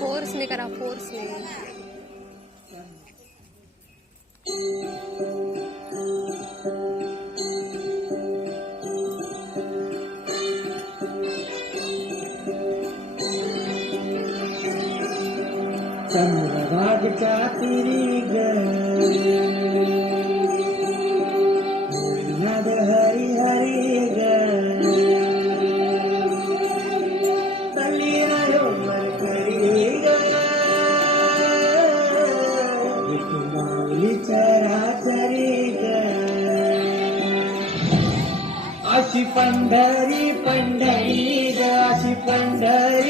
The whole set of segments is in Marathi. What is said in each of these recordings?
फोर्सने करा फोर्सने चंद्रभागच्या तिरी ग अशी पंढरी पंढरी अशी पंढरी.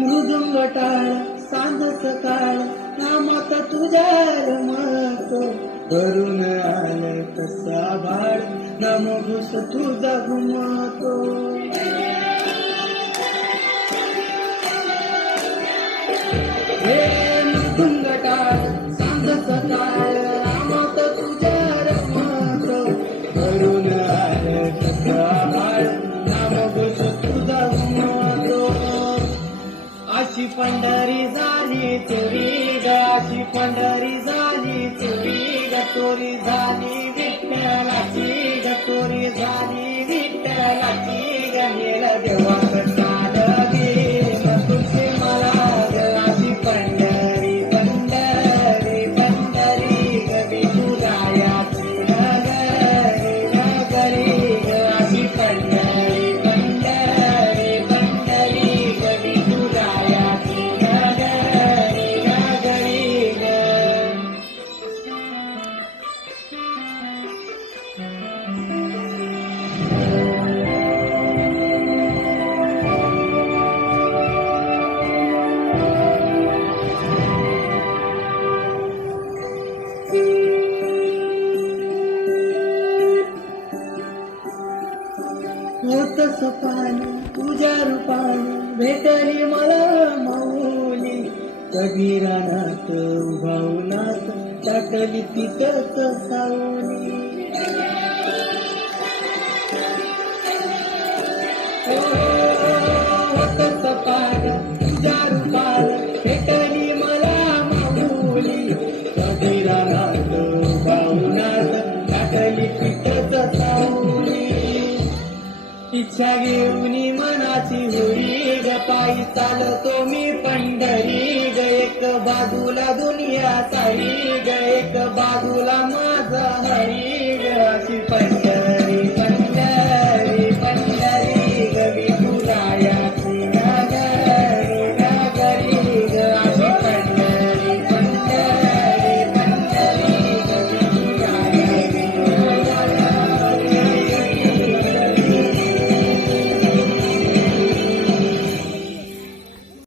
मृदुंग टाळ सांज सकाळ नामात तुझ्या रमतो करून आल कसा बाळ नमोघुस तुझा घुमतो Yeah. अशी पंढरी झाली चोरी ग अशी पंढरी झाली चोरी ग चोरी झाली विठ्ठलाची होत सपान तुझ्या रूपाने भेटली मला माऊली. कधी रानात उभावनात टाकली तिथंच सावली. इच्छा घेऊन मनाची होई गपाई चालतो मी पंढरी. ग एक बाजूला दुनिया सारी. ग एक बाजूला माझा हरी. ग अशी पण